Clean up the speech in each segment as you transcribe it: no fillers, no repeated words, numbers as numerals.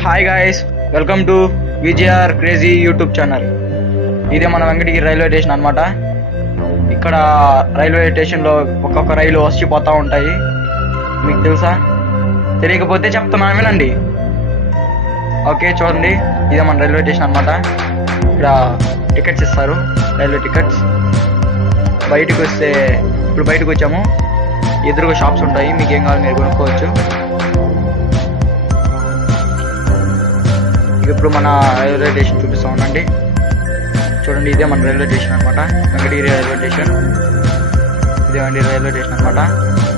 Hi guys, welcome to VGR crazy YouTube channel. ఇదే మన Venkatagiri railway station అనమాట. ఇక్కడ రైల్వే స్టేషన్లో ఒక్కొక్క రైలు వచ్చిపోతూ ఉంటాయి. మీకు తెలుసా? తెలియకపోతే చెప్తున్నాను, వినండి. ఓకే, చూడండి, ఇదే మన రైల్వే స్టేషన్ అనమాట. ఇక్కడ టికెట్స్ ఇస్తారు, రైల్వే టికెట్స్. బయటకు వస్తే ఇప్పుడు బయటకు వచ్చాము. ఎదురుగా షాప్స్ ఉంటాయి, మీకు ఏం కావాలి మీరు కొనుక్కోవచ్చు. ఇప్పుడు మన రైల్వే స్టేషన్ చూపిస్తా ఉండండి. చూడండి, ఇదే మన రైల్వే స్టేషన్ అనమాట, వెంకటగిరి రైల్వే స్టేషన్. ఇదేమండి రైల్వే స్టేషన్ అనమాట.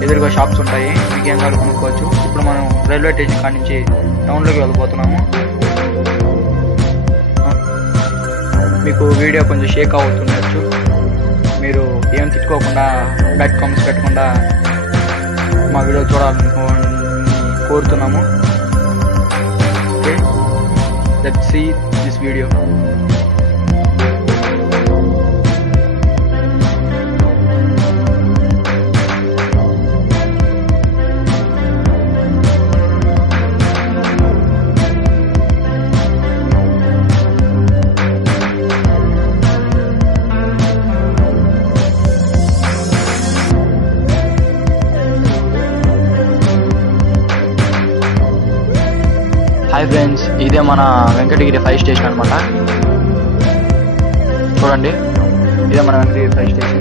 ఎదురుగా షాప్స్ ఉంటాయి, మీకు ఏం కావాలి కొనుక్కోవచ్చు. ఇప్పుడు మనం రైల్వే స్టేషన్ కాడి నుంచి టౌన్లోకి వెళ్ళిపోతున్నాము. మీకు వీడియో కొంచెం షేక్ అవుతుండొచ్చు, మీరు ఏం తిట్టుకోకుండా బ్యాక్ కామెంట్స్ పెట్టకుండా మా వీడియో చూడాలని కోరుతున్నాము. Okay, let's see this video. Hi friends, ఇదే మన వెంకటగిరి 5 స్టేషన్ అనమాట. చూడండి, ఇదే మన వెంకటగిరి 5 స్టేషన్.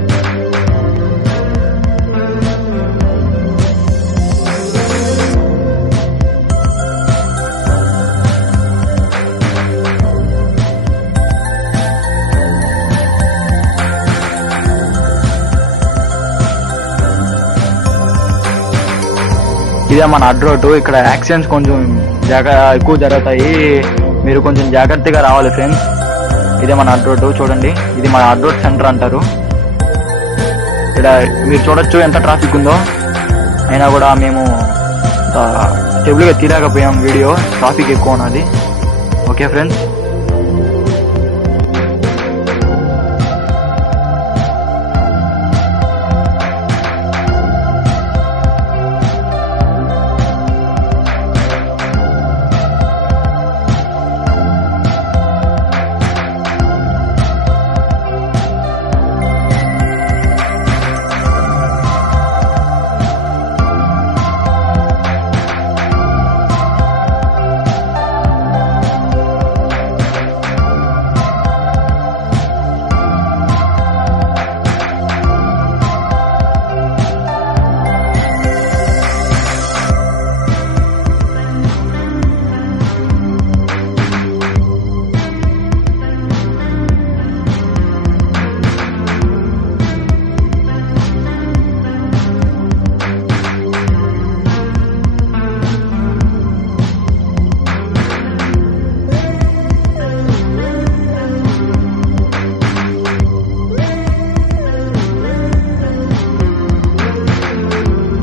ఇదే మన అడ్ రోడ్. ఇక్కడ యాక్సిడెంట్స్ కొంచెం ఎక్కువ జరుగుతాయి, మీరు కొంచెం జాగ్రత్తగా రావాలి ఫ్రెండ్స్. ఇదే మన అడ్ రోడ్. చూడండి, ఇది మన అడ్ రోడ్ సెంటర్ అంటారు. ఇక్కడ మీరు చూడొచ్చు ఎంత ట్రాఫిక్ ఉందో. అయినా కూడా మేము స్టెబుల్గా తీయలేకపోయాం వీడియో, ట్రాఫిక్ ఎక్కువ ఉన్నది. ఓకే ఫ్రెండ్స్,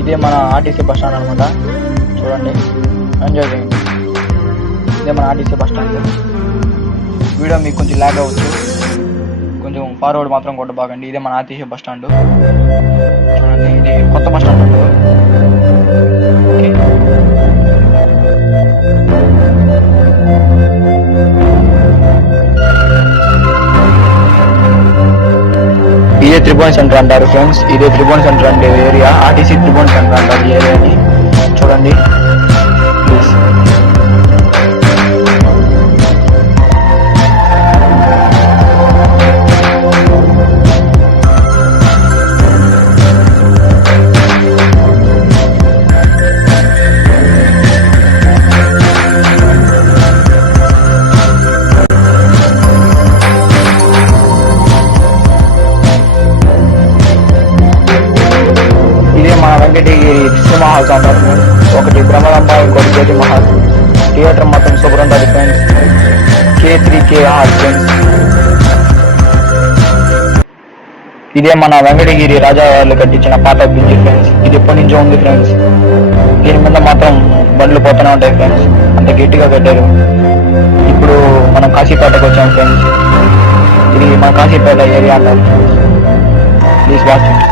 ఇదే మన ఆర్టీసీ బస్ స్టాండ్ అనమాట. చూడండి, ఎంజాయ్ చేయండి. ఇదే మన ఆర్టీసీ బస్ స్టాండ్. వీడియో మీకు కొంచెం ల్యాగ్ అవ్వచ్చు, కొంచెం ఫార్వర్డ్ మాత్రం కొట్టబాకండి. ఇదే మన ఆర్టీసీ బస్ స్టాండ్. చూడండి, ఇది కొత్త బస్ స్టాండ్ అంటారు. ఇదే త్రిభువన్ సెంటర్ అంటారు ఫ్రెండ్స్. ఇదే త్రిభువన్ సెంటర్ అంటే ఏరియా, ఆర్టీసీ త్రిభువన్ సెంటర్ అంటారు ఈ ఏరియాని. చూడండి ప్లీజ్. వెంకటగిరి మహాల్ అంటారు. ఒకటి బ్రహ్మరంభ, ఇంకోటి జ్యోతి మహాల్. థియేటర్ మొత్తం సూపర్ ఉంటుంది ఫ్రెండ్స్. K3K hall friends. ఇదే మన వెంకటగిరి రాజా వాళ్ళు కట్టించిన పాత బ్రిడ్జ్ ఫ్రెండ్స్. ఇది ఎప్పటి నుంచో ఉంది ఫ్రెండ్స్. దీని మీద మాత్రం బండ్లు పోతూనే ఉంటాయి ఫ్రెండ్స్, అంత గట్టిగా కట్టారు. ఇప్పుడు మనం కాశీపేటకు వచ్చాం ఫ్రెండ్స్. ఇది మన కాశీపేట ఏరియా అంటారు. Please watch it.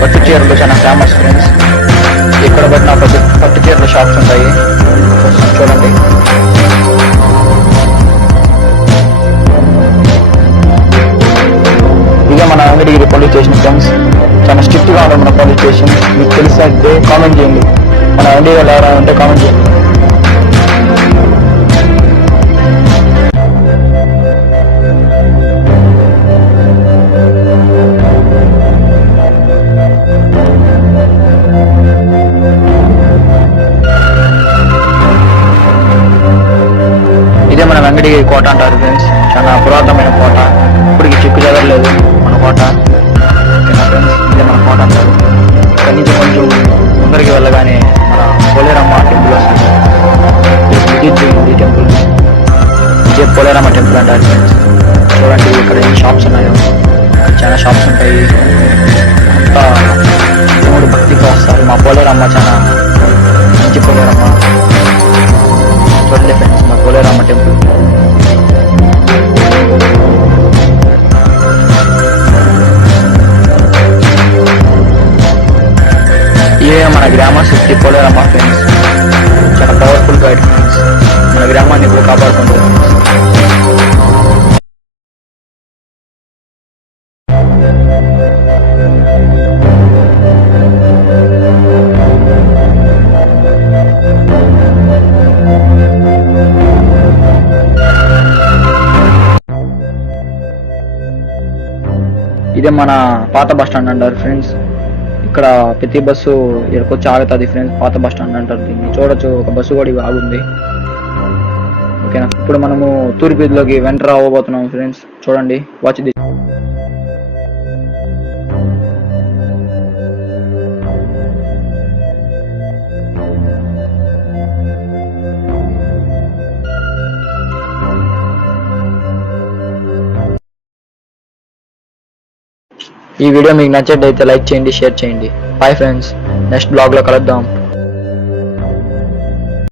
పట్టు చీరలు చాలా ఫేమస్ ఫ్రెండ్స్. ఇక్కడ పట్టిన పట్టు చీరల షాప్స్ ఉంటాయి, చూడండి. ఇదే మన వెంకటగిరి పోలీస్ స్టేషన్ ఫ్రెండ్స్. చాలా స్ట్రిక్ట్ గా ఉంటుంది మన పోలీస్ స్టేషన్. మీకు తెలిసి అయితే కామెంట్ చేయండి, మన వెంకటగిరిలో ఎవరైనా ఉంటే కామెంట్ చేయండి. ఇదే మన వెంకటగిరి కోట అంటారు ఫ్రెండ్స్. చాలా పురాతనమైన కోట, ఇప్పటికి చిక్కు చెదరలేదు మన కోట. ఓకేనా ఫ్రెండ్స్, ఇదే మన కోట అంటారు. ఇక్కడి నుంచి కొంచెం ముందరికి వెళ్ళగానే మన పోలేరమ్మ టెంపుల్ వస్తుంది. విజిట్ చేయండి ఈ టెంపుల్. ఇదే పోలేరమ్మ టెంపుల్ అంటారు ఫ్రెండ్స్. చూడండి ఇక్కడ ఎన్ని షాప్స్ ఉన్నాయో, చాలా షాప్స్ ఉంటాయి. అంతా దేవుడు భక్తిగా వస్తారు. మా పోలేరమ్మ చాలా మంచి పోలేరమ్మ. చూడండి ఫ్రెండ్స్, మా పోలేరమ్మ టెంపుల్. ఇవే మన గ్రామ శక్తి పోలేరమ్మ ఫ్రెండ్స్. చాలా పవర్ఫుల్ గైడ్ ఫ్రెండ్స్, మన గ్రామాన్ని ఇప్పుడు కాపాడుకుంటుంది. ఇదే మన పాత బస్ స్టాండ్ అంటారు ఫ్రెండ్స్. ఇక్కడ ప్రతి బస్సు ఇక్కడికొచ్చి ఆగుతుంది ఫ్రెండ్స్. పాత బస్ స్టాండ్ అంటారు దీన్ని. చూడొచ్చు, ఒక బస్సు కూడా ఆగుంది. ఓకేనా, ఇప్పుడు మనము తూర్పు వీధిలోకి వెంటర్ అవ్వబోతున్నాం ఫ్రెండ్స్. చూడండి, వాచ్ ది. ఈ వీడియో మీకు నచ్చినట్లయితే లైక్ చేయండి, షేర్ చేయండి. బాయ్ ఫ్రెండ్స్, నెక్స్ట్ బ్లాగ్ లో కలుద్దాం.